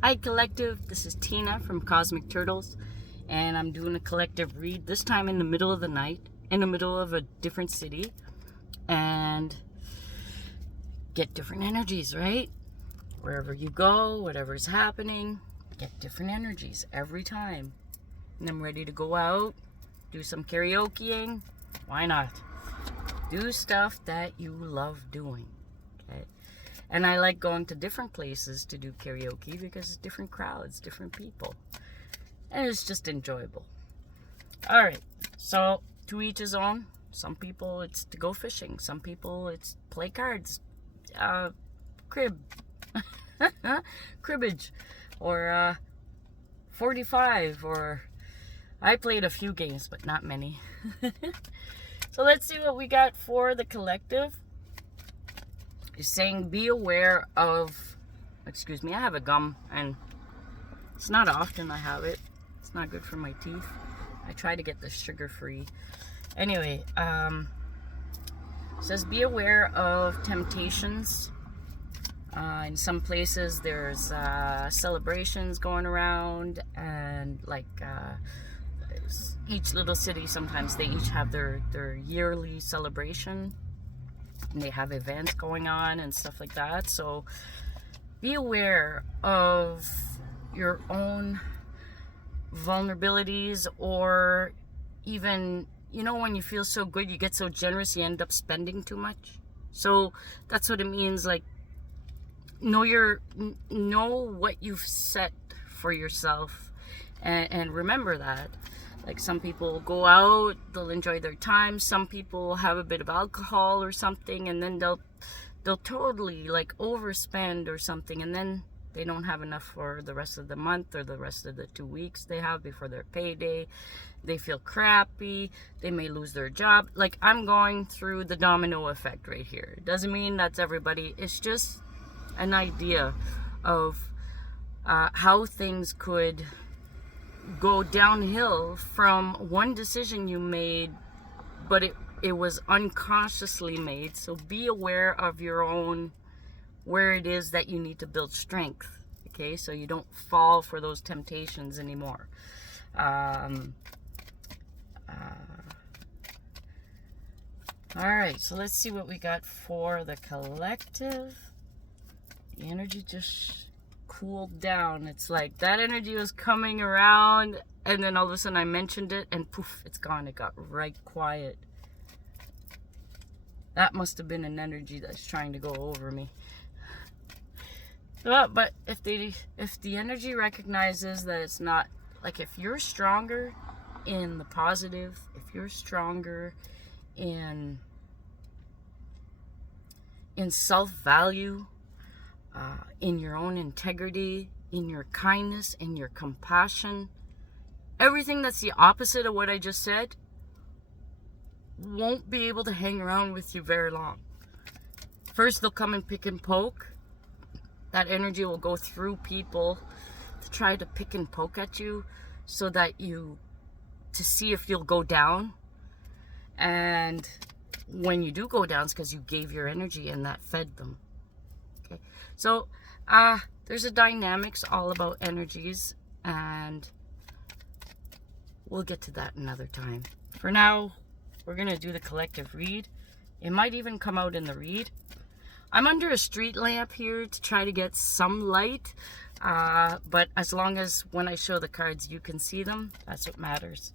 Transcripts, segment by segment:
Hi Collective, this is Tina from Cosmic Turtles, and I'm doing a collective read, this time in the middle of the night, in the middle of a different city, and get different energies, right? Wherever you go, whatever's happening, get different energies every time. And I'm ready to go out, do some karaokeing. Why not? Do stuff that you love doing, okay? And I like going to different places to do karaoke because it's different crowds, different people. And it's just enjoyable. Alright, so to each his own. Some people it's to go fishing. Some people it's play cards. Crib. Cribbage. Or 45. Or I played a few games, but not many. So let's see what we got for the collective. Is saying be aware of, excuse me, I have a gum and it's not often I have it. It's not good for my teeth. I try to get this sugar free. Anyway, says be aware of temptations. In some places there's celebrations going around, and like each little city, sometimes they each have their yearly celebration. And they have events going on and stuff like that. So be aware of your own vulnerabilities, or even, you know, when you feel so good, you get so generous, you end up spending too much. So that's what it means. Like, know what you've set for yourself, and remember that. Like, some people go out, they'll enjoy their time. Some people have a bit of alcohol or something, and then they'll totally like overspend or something, and then they don't have enough for the rest of the month or the rest of the 2 weeks they have before their payday. They feel crappy. They may lose their job. Like, I'm going through the domino effect right here. It doesn't mean that's everybody. It's just an idea of how things could go downhill from one decision you made, but it was unconsciously made. So be aware of your own, where it is that you need to build strength, okay, so you don't fall for those temptations anymore. All right, so let's see what we got for the collective. The energy just cooled down. It's like that energy was coming around, and then all of a sudden I mentioned it and poof, it's gone. It got right quiet. That must have been an energy that's trying to go over me. But if the energy recognizes that it's not, like, if you're stronger in the positive, if you're stronger in self-value, in your own integrity, in your kindness, in your compassion, everything that's the opposite of what I just said won't be able to hang around with you very long. First, they'll come and pick and poke. That energy will go through people to try to pick and poke at you, so that to see if you'll go down. And when you do go down, it's because you gave your energy and that fed them. Okay, so there's a dynamics all about energies, and we'll get to that another time. For now, we're gonna do the collective read. It might even come out in the read. I'm under a street lamp here to try to get some light, but as long as when I show the cards you can see them, that's what matters.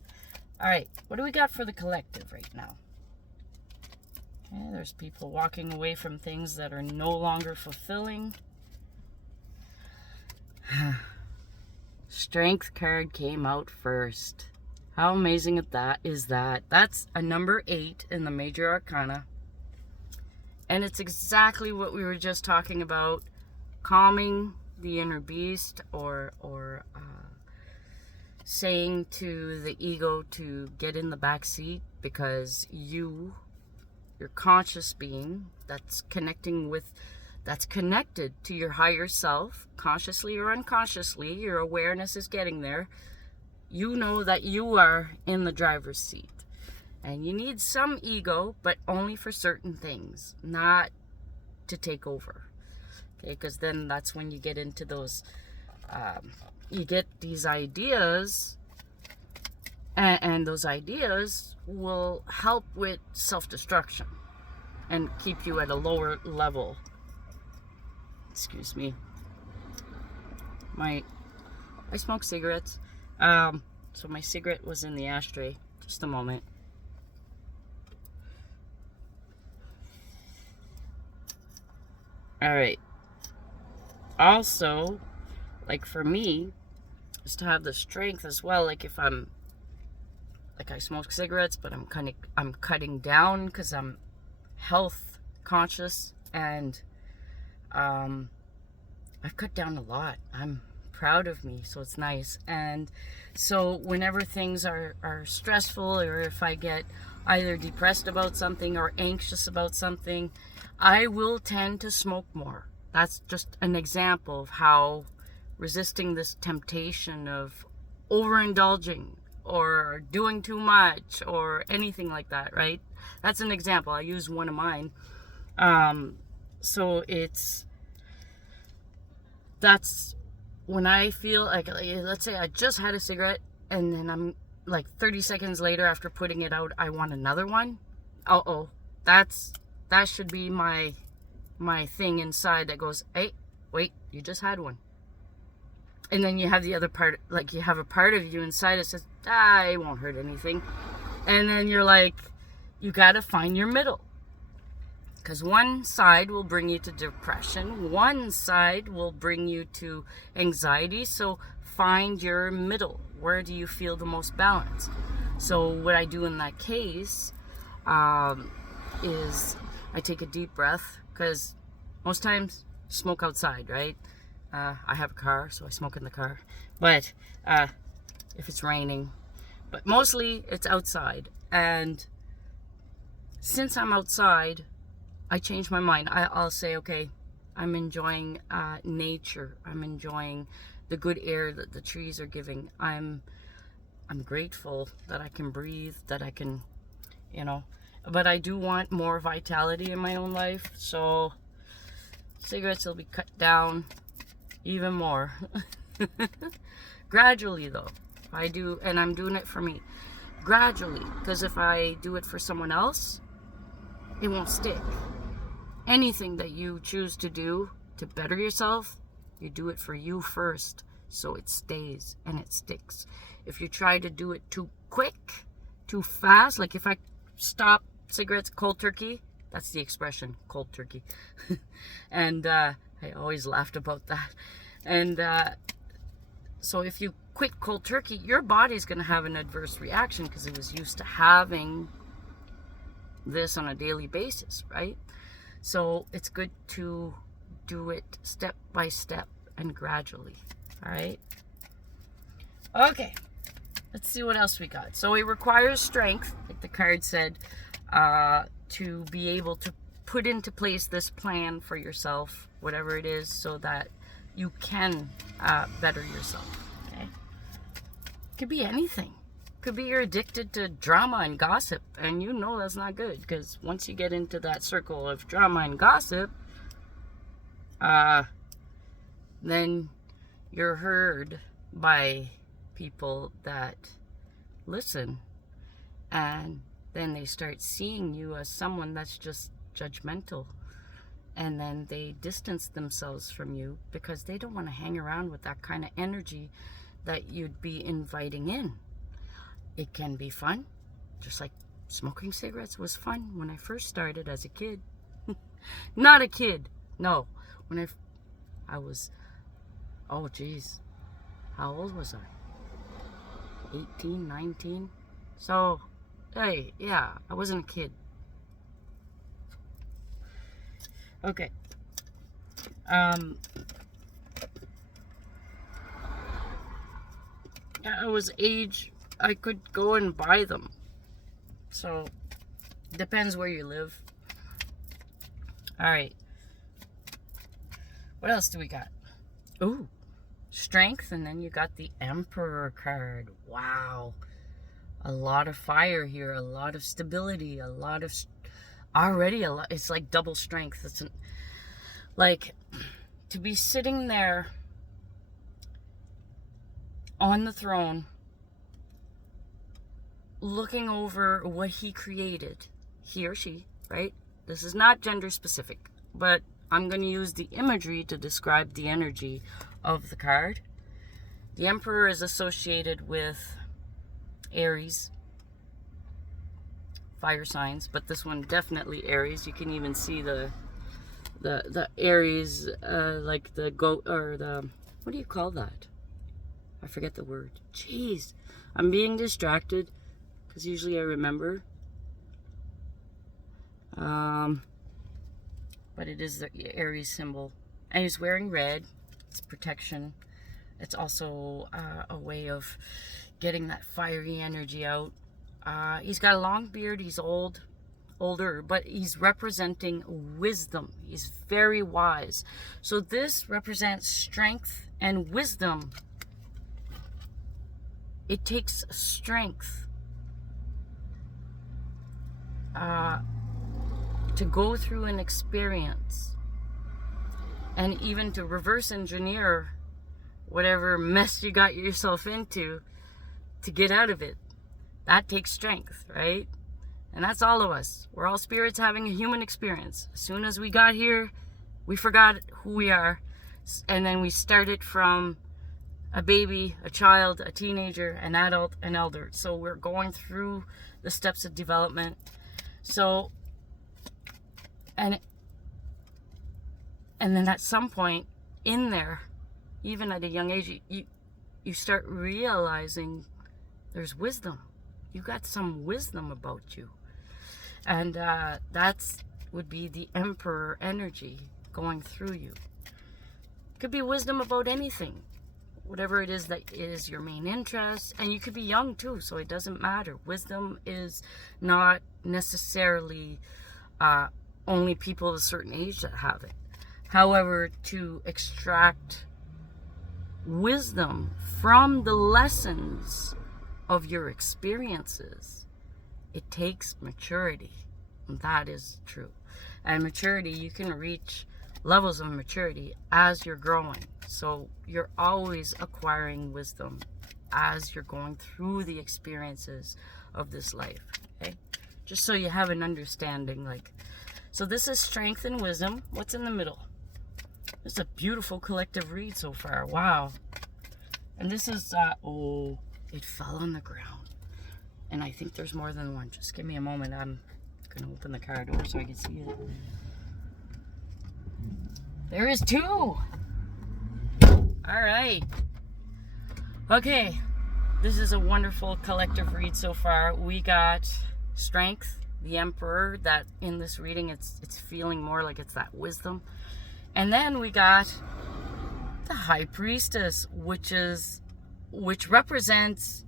All right, what do we got for the collective right now? Okay, there's people walking away from things that are no longer fulfilling. Strength card came out first. How amazing is that? That's a number 8 in the Major Arcana. And it's exactly what we were just talking about. Calming the inner beast, or saying to the ego to get in the back seat, because your conscious being that's connected to your higher self, consciously or unconsciously, your awareness is getting there. You know that you are in the driver's seat. And you need some ego, but only for certain things, not to take over. Okay, because then that's when you get into those you get these ideas, and those ideas will help with self-destruction and keep you at a lower level. Excuse me. I smoke cigarettes. So my cigarette was in the ashtray. Just a moment. All right. Also, like for me, is to have the strength as well. Like if I'm, like I smoke cigarettes, but I'm cutting down because I'm health conscious, and I've cut down a lot. I'm proud of me, so it's nice. And so whenever things are stressful, or if I get either depressed about something or anxious about something, I will tend to smoke more. That's just an example of how resisting this temptation of overindulging or doing too much or anything like that, right? That's an example. I use one of mine. So that's when I feel like, let's say I just had a cigarette, and then I'm like 30 seconds later after putting it out, I want another one. That should be my thing inside that goes, hey, wait, you just had one. And then you have the other part, like you have a part of you inside that says, it won't hurt anything. And then you're like, you gotta find your middle. Because one side will bring you to depression, one side will bring you to anxiety. So find your middle. Where do you feel the most balanced? So what I do in that case is I take a deep breath, because most times smoke outside, right? I have a car, so I smoke in the car. But if it's raining, but mostly it's outside. And since I'm outside, I change my mind. I'll say, okay, I'm enjoying nature. I'm enjoying the good air that the trees are giving. I'm grateful that I can breathe, that I can, but I do want more vitality in my own life. So cigarettes will be cut down even more. Gradually though. I do, and I'm doing it for me. Gradually, because if I do it for someone else, it won't stick. Anything that you choose to do to better yourself, you do it for you first, so it stays and it sticks. If you try to do it too quick, too fast, like if I stop cigarettes cold turkey, that's the expression, cold turkey. And I always laughed about that. And so if you quit cold turkey, your body's going to have an adverse reaction because it was used to having this on a daily basis, right? So it's good to do it step by step and gradually. All right. Okay. Let's see what else we got. So it requires strength, like the card said, to be able to put into place this plan for yourself, whatever it is, so that you can better yourself. Okay. Could be anything. Could be you're addicted to drama and gossip, and that's not good, because once you get into that circle of drama and gossip, then you're heard by people that listen, and then they start seeing you as someone that's just judgmental, and then they distance themselves from you because they don't want to hang around with that kind of energy that you'd be inviting in. It can be fun, just like smoking cigarettes was fun when I first started as a kid. Not a kid, no. When I was, oh geez, how old was I? 18, 19? So, hey, yeah, I wasn't a kid. Okay. I was age, I could go and buy them. So, depends where you live. Alright. What else do we got? Ooh, strength, and then you got the Emperor card. Wow. A lot of fire here, a lot of stability, a lot of... it's like double strength. It's like, to be sitting there on the throne, looking over what he created, he or she, right? This is not gender specific, but I'm going to use the imagery to describe the energy of the card. The Emperor is associated with Aries, fire signs, but this one definitely Aries. You can even see the Aries, like the goat, or the, what do you call that? I forget the word. Jeez, I'm being distracted because usually I remember. But it is the Aries symbol, and he's wearing red. It's protection. It's also a way of getting that fiery energy out. He's got a long beard. He's older, but he's representing wisdom. He's very wise. So this represents strength and wisdom. It takes strength to go through an experience, and even to reverse engineer whatever mess you got yourself into to get out of it. That takes strength, right? And that's all of us. We're all spirits having a human experience. As soon as we got here, we forgot who we are, and then we started from a baby, a child, a teenager, an adult, an elder. So we're going through the steps of development. So, and then at some point in there, even at a young age, you start realizing there's wisdom. You got some wisdom about you. And that's would be the Emperor energy going through you. Could be wisdom about anything, whatever it is that is your main interest. And you could be young too, so it doesn't matter. Wisdom is not necessarily only people of a certain age that have it. However, to extract wisdom from the lessons of your experiences, it takes maturity. And that is true. And maturity, you can reach levels of maturity as you're growing. So you're always acquiring wisdom as you're going through the experiences of this life. Okay? Just so you have an understanding. So this is strength and wisdom. What's in the middle? It's a beautiful collective read so far. Wow. And this is, oh, it fell on the ground. And I think there's more than one. Just give me a moment. I'm going to open the card over so I can see it. There is two. All right. Okay. This is a wonderful collective read so far. We got strength, the Emperor, that in this reading it's feeling more like it's that wisdom. And then we got the High Priestess, which represents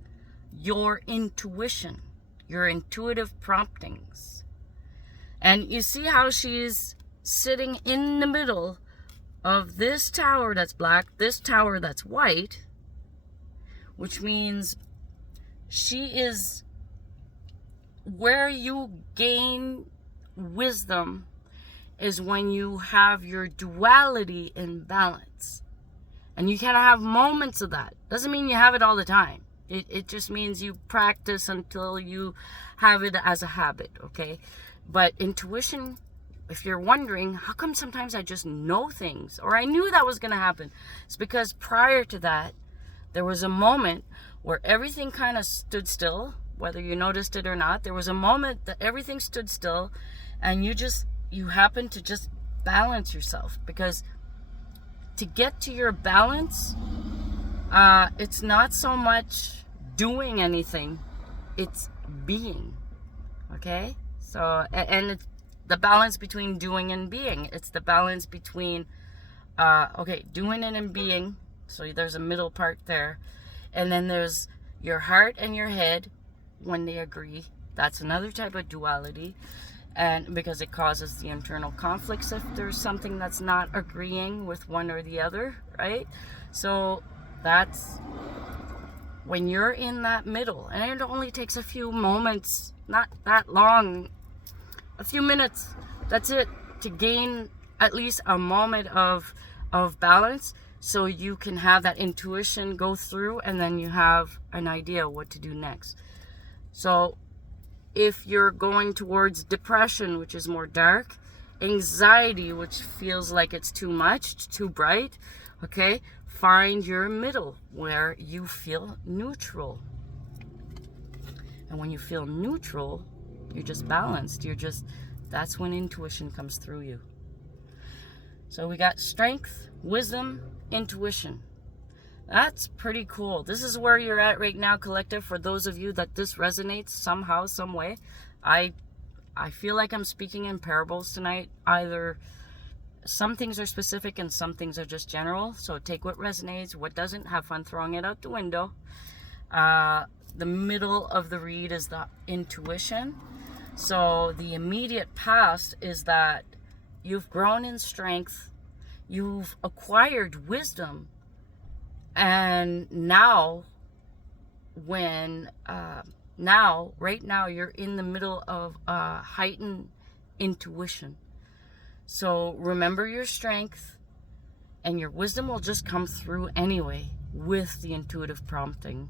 your intuition, your intuitive promptings. And you see how she's sitting in the middle of this tower that's black, this tower that's white, which means she is where you gain wisdom is when you have your duality in balance. And you can have moments of that. Doesn't mean you have it all the time. It just means you practice until you have it as a habit, okay? But intuition, if you're wondering, how come sometimes I just know things? Or I knew that was going to happen. It's because prior to that, there was a moment where everything kind of stood still, whether you noticed it or not. There was a moment that everything stood still, and you happened to just balance yourself. Because to get to your balance, it's not so much doing anything, it's being, okay? So, and it's the balance between doing and being. It's the balance between, doing it and being. So there's a middle part there. And then there's your heart and your head when they agree. That's another type of duality. And because it causes the internal conflicts if there's something that's not agreeing with one or the other, right? So that's when you're in that middle. And it only takes a few moments, not that long, a few minutes. That's it, to gain at least a moment of balance. so you can have that intuition go through, and then you have an idea what to do next. So if you're going towards depression, which is more dark, anxiety, which feels like it's too much, too bright, okay, find your middle where you feel neutral. And when you feel neutral, you're just balanced. That's when intuition comes through you. So we got strength, wisdom, intuition. That's pretty cool. This is where you're at right now, collective. For those of you that this resonates somehow, some way, I feel like I'm speaking in parables tonight. Either some things are specific and some things are just general. So take what resonates, what doesn't, have fun throwing it out the window. The middle of the read is the intuition. So the immediate past is that you've grown in strength, you've acquired wisdom, and now right now you're in the middle of heightened intuition. So remember your strength, and your wisdom will just come through anyway with the intuitive prompting.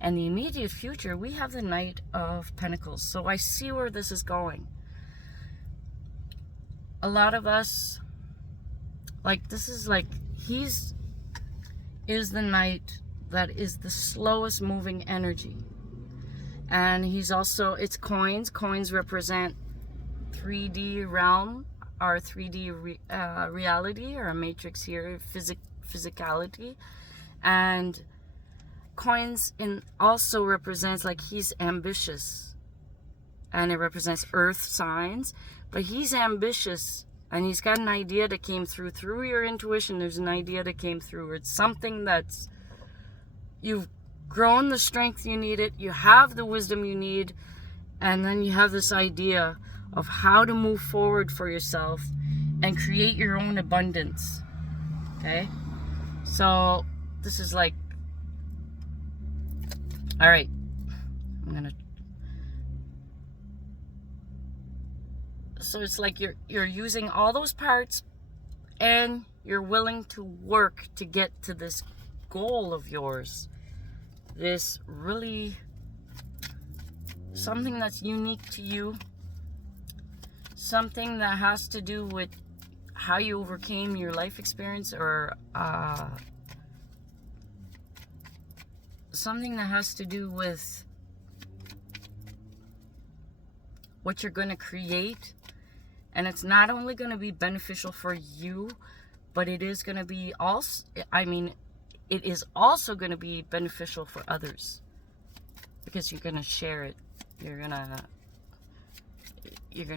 And the immediate future, we have the Knight of Pentacles. So I see where this is going. A lot of us, like, this is like, is the Knight that is the slowest moving energy. And he's also, it's coins. Coins represent 3D realm, our 3D reality, or a matrix here, physicality. And coins also represents, like, he's ambitious, and it represents earth signs, but he's ambitious, and he's got an idea that came through your intuition. There's an idea that came through. It's something that's, you've grown the strength you needed, you have the wisdom you need, and then you have this idea of how to move forward for yourself and create your own abundance. Okay, so this is like, all right, so it's like you're using all those parts, and you're willing to work to get to this goal of yours. This really, something that's unique to you. Something that has to do with how you overcame your life experience, or something that has to do with what you're going to create. And it's not only going to be beneficial for you, but it is going to be also, it is also going to be beneficial for others, because you're going to share it. You're going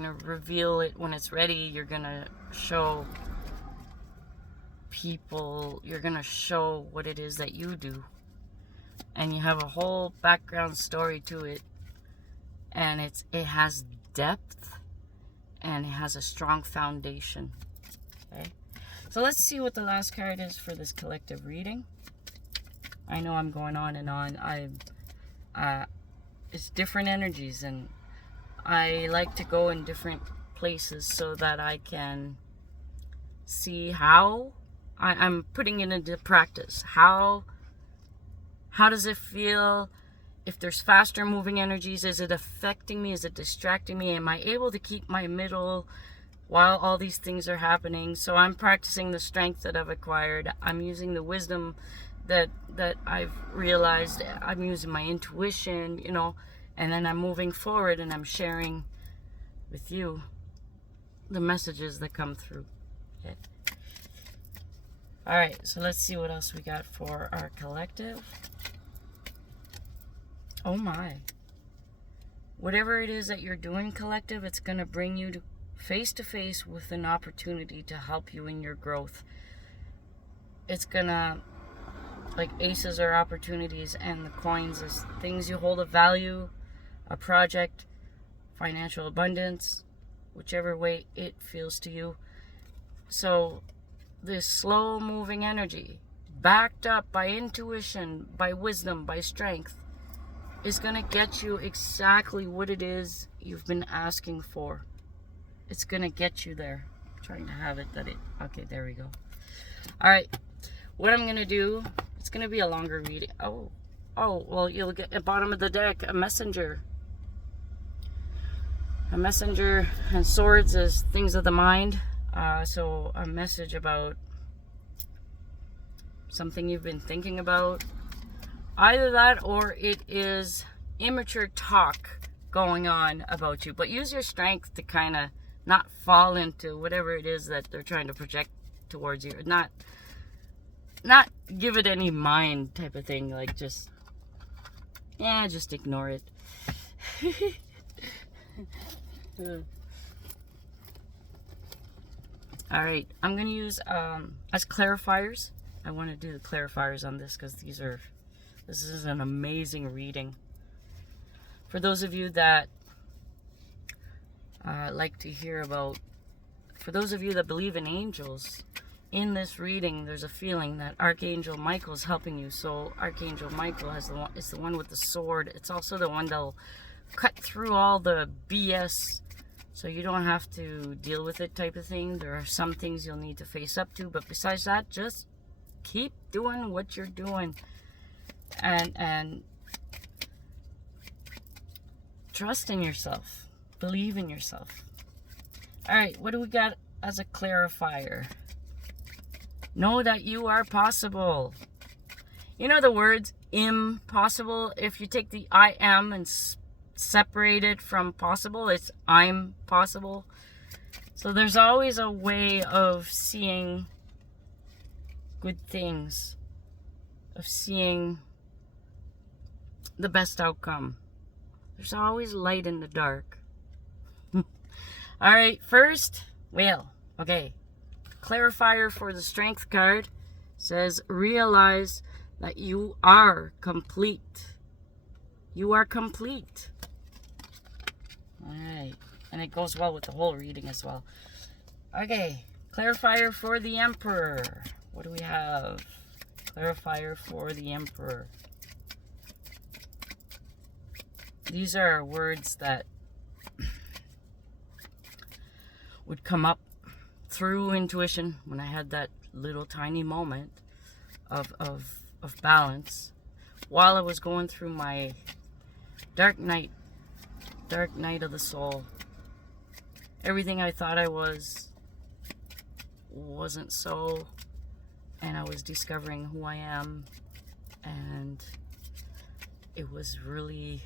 to reveal it when it's ready. You're going to show people, you're going to show what it is that you do. And you have a whole background story to it. And it has depth, and it has a strong foundation. Okay? So let's see what the last card is for this collective reading. I know I'm going on and on. It's different energies, and I like to go in different places so that I can see how I'm putting it into practice. How does it feel? If there's faster moving energies, is it affecting me? Is it distracting me? Am I able to keep my middle while all these things are happening? So I'm practicing the strength that I've acquired. I'm using the wisdom that I've realized. I'm using my intuition, and then I'm moving forward, and I'm sharing with you the messages that come through. Okay. All right, so let's see what else we got for our collective. Oh my. Whatever it is that you're doing, collective, it's going to bring you face to face with an opportunity to help you in your growth. It's going to, like, aces are opportunities, and the coins is things you hold of value, a project, financial abundance, whichever way it feels to you. So this slow moving energy, backed up by intuition, by wisdom, by strength, is going to get you exactly what it is you've been asking for. It's going to get you there. I'm trying to have it okay, there we go. All right. what I'm gonna do, it's gonna be a longer reading. Oh, well, you'll get at bottom of the deck a messenger. A messenger, and swords is things of the mind. So a message about something you've been thinking about. Either that, or it is immature talk going on about you. But use your strength to kind of not fall into whatever it is that they're trying to project towards you. Not give it any mind type of thing. Like just ignore it. All right, I'm gonna use as clarifiers. I want to do the clarifiers on this because this is an amazing reading. For those of you that like to hear about, for those of you that believe in angels, in this reading, there's a feeling that Archangel Michael is helping you. So Archangel Michael is the one with the sword. It's also the one that'll cut through all the BS, so you don't have to deal with it type of thing. There are some things you'll need to face up to, but besides that, just keep doing what you're doing, and trust in yourself, believe in yourself. All right, what do we got as a clarifier? Know that you are possible. You know the words impossible, if you take the I am and separate it from possible, it's I'm possible. So there's always a way of seeing good things, of seeing the best outcome. There's always light in the dark. All right, first, okay. Clarifier for the strength card says realize that you are complete. You are complete. All right, and it goes well with the whole reading as well. Okay, clarifier for the Emperor. What do we have? Clarifier for the Emperor. These are words that would come up through intuition when I had that little tiny moment of balance while I was going through my dark night of the soul. Everything I thought I wasn't so, and I was discovering who I am, and it was really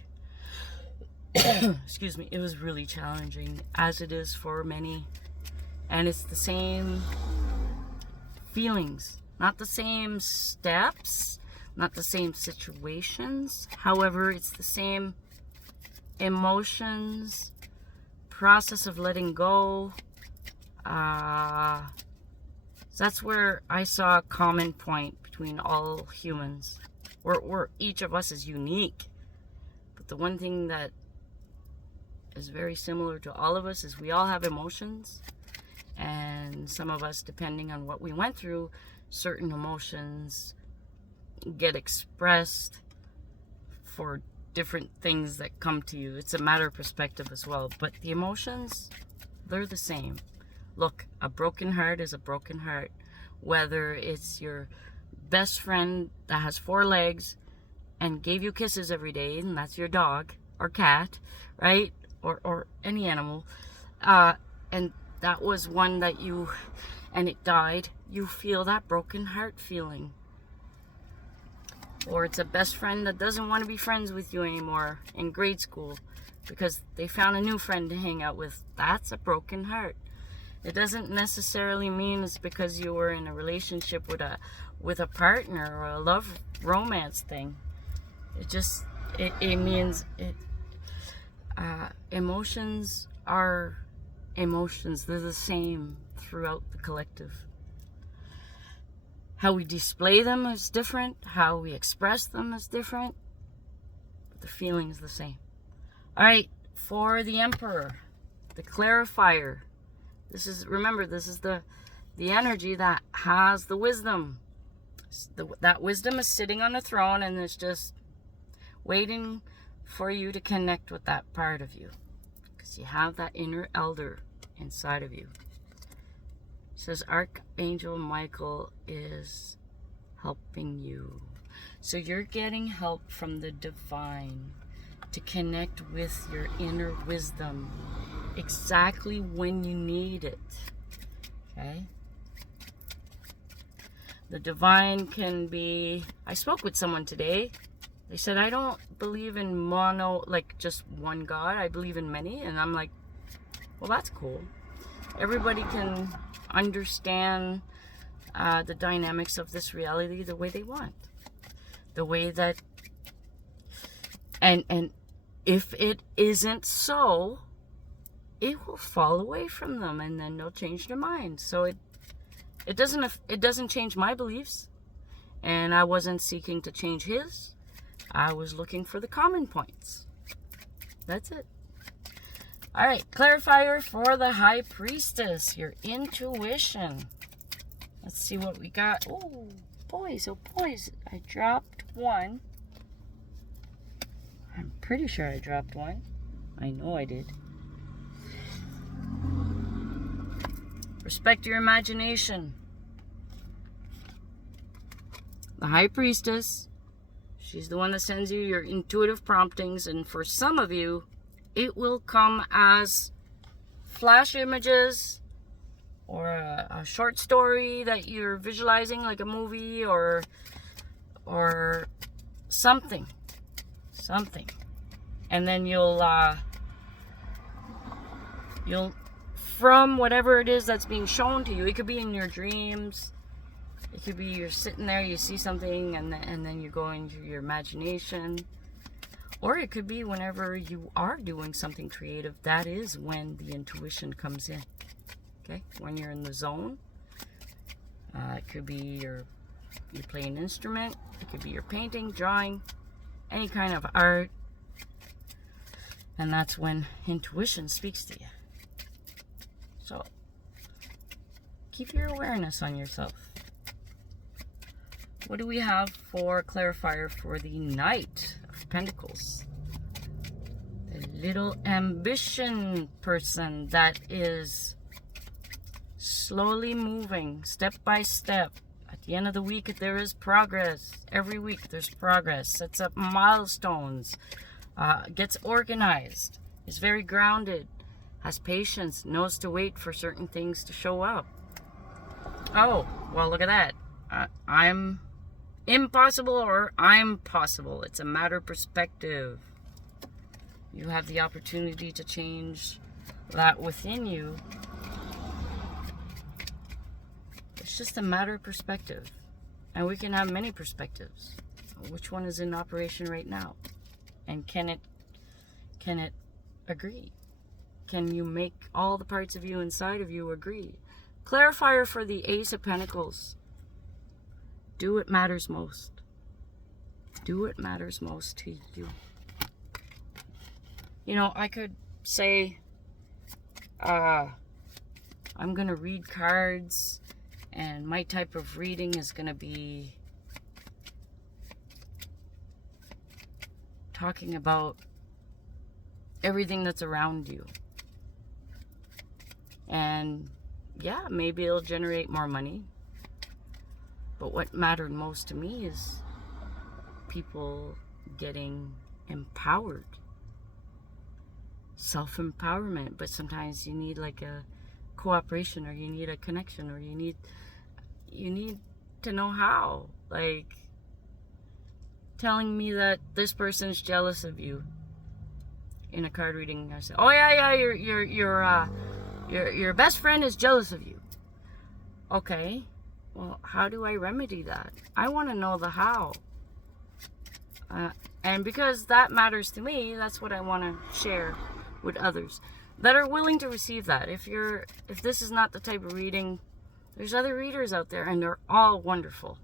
excuse me, it was really challenging, as it is for many. And it's the same feelings, not the same steps, not the same situations. However, it's the same emotions, process of letting go. That's where I saw a common point between all humans. We're each of us is unique. But the one thing that is very similar to all of us is we all have emotions. And some of us, depending on what we went through, certain emotions get expressed for different things that come to you. It's a matter of perspective as well. But the emotions, they're the same. Look, a broken heart is a broken heart. Whether it's your best friend that has 4 legs and gave you kisses every day, and that's your dog or cat, right? Or any animal. And that was one that and it died, you feel that broken heart feeling. Or it's a best friend that doesn't want to be friends with you anymore in grade school because they found a new friend to hang out with. That's a broken heart. It doesn't necessarily mean it's because you were in a relationship with a partner or a love romance thing. It means emotions are emotions. They're the same throughout the collective. How we display them is different. How we express them is different. But the feeling is the same. All right, for the Emperor, the clarifier. Remember, this is the energy that has the wisdom. That wisdom is sitting on the throne and it's just waiting for you to connect with that part of you. Because you have that inner elder inside of you. It says Archangel Michael is helping you. So you're getting help from the divine to connect with your inner wisdom exactly when you need it. Okay? The divine can be... I spoke with someone today. They said, I don't believe in mono, like just one God. I believe in many. And I'm like, well, that's cool. Everybody can understand the dynamics of this reality the way they want. The way that... And if it isn't so, it will fall away from them, and then they'll change their mind. So it doesn't change my beliefs, and I wasn't seeking to change his. I was looking for the common points. That's it. All right, clarifier for the High Priestess, your intuition. Let's see what we got. Oh, boys, I dropped one. I'm pretty sure I dropped one. I know I did. Respect your imagination. The High Priestess, she's the one that sends you your intuitive promptings, and for some of you, it will come as flash images or a short story that you're visualizing, like a movie or something. And then you'll from whatever it is that's being shown to you, it could be in your dreams, it could be you're sitting there, you see something, and then you go into your imagination, or it could be whenever you are doing something creative. That is when the intuition comes in. Okay, when you're in the zone. It could be you play an instrument, it could be you're painting, drawing, any kind of art, and that's when intuition speaks to you. So keep your awareness on yourself. What do we have for clarifier for the Knight of Pentacles? The little ambition person that is slowly moving, step by step. At the end of the week, there is progress. Every week, there's progress. Sets up milestones. Gets organized. Is very grounded. Has patience. Knows to wait for certain things to show up. Oh, well, look at that. I'm impossible or I'm possible. It's a matter of perspective. You have the opportunity to change that within you. It's just a matter of perspective. And we can have many perspectives. Which one is in operation right now? And can it agree? Can you make all the parts of you inside of you agree? Clarifier for the Ace of Pentacles. Do what matters most. Do what matters most to you. You know, I could say, I'm going to read cards, and my type of reading is going to be talking about everything that's around you. And yeah, maybe it'll generate more money. But what mattered most to me is people getting empowered. Self-empowerment. But sometimes you need like a cooperation, or you need a connection, or you need to know how. Like telling me that this person's jealous of you in a card reading. I say, oh yeah, your best friend is jealous of you. Okay. Well, how do I remedy that? I want to know the how. And because that matters to me, that's what I want to share with others that are willing to receive that. If this is not the type of reading, there's other readers out there, and they're all wonderful.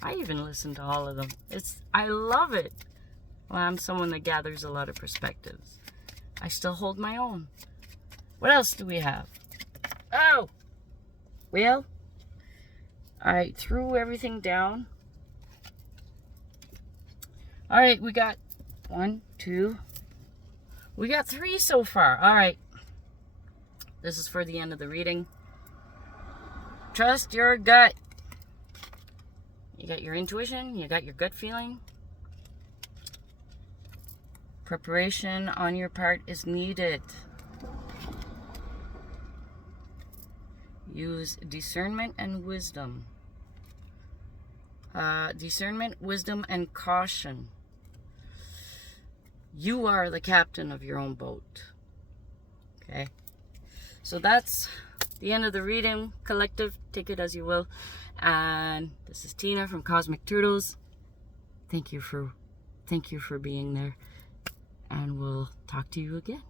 I even listen to all of them. I love it. Well, I'm someone that gathers a lot of perspectives. I still hold my own. What else do we have? Oh! Well, I threw everything down. Alright, we got 1, 2. We got 3 so far. Alright. This is for the end of the reading. Trust your gut. You got your intuition, you got your gut feeling. Preparation on your part is needed. Use discernment and wisdom. Discernment, wisdom, and caution. You are the captain of your own boat. Okay? So that's the end of the reading. Collective, take it as you will. And this is Tina from Cosmic Turtles. Thank you for being there. And we'll talk to you again.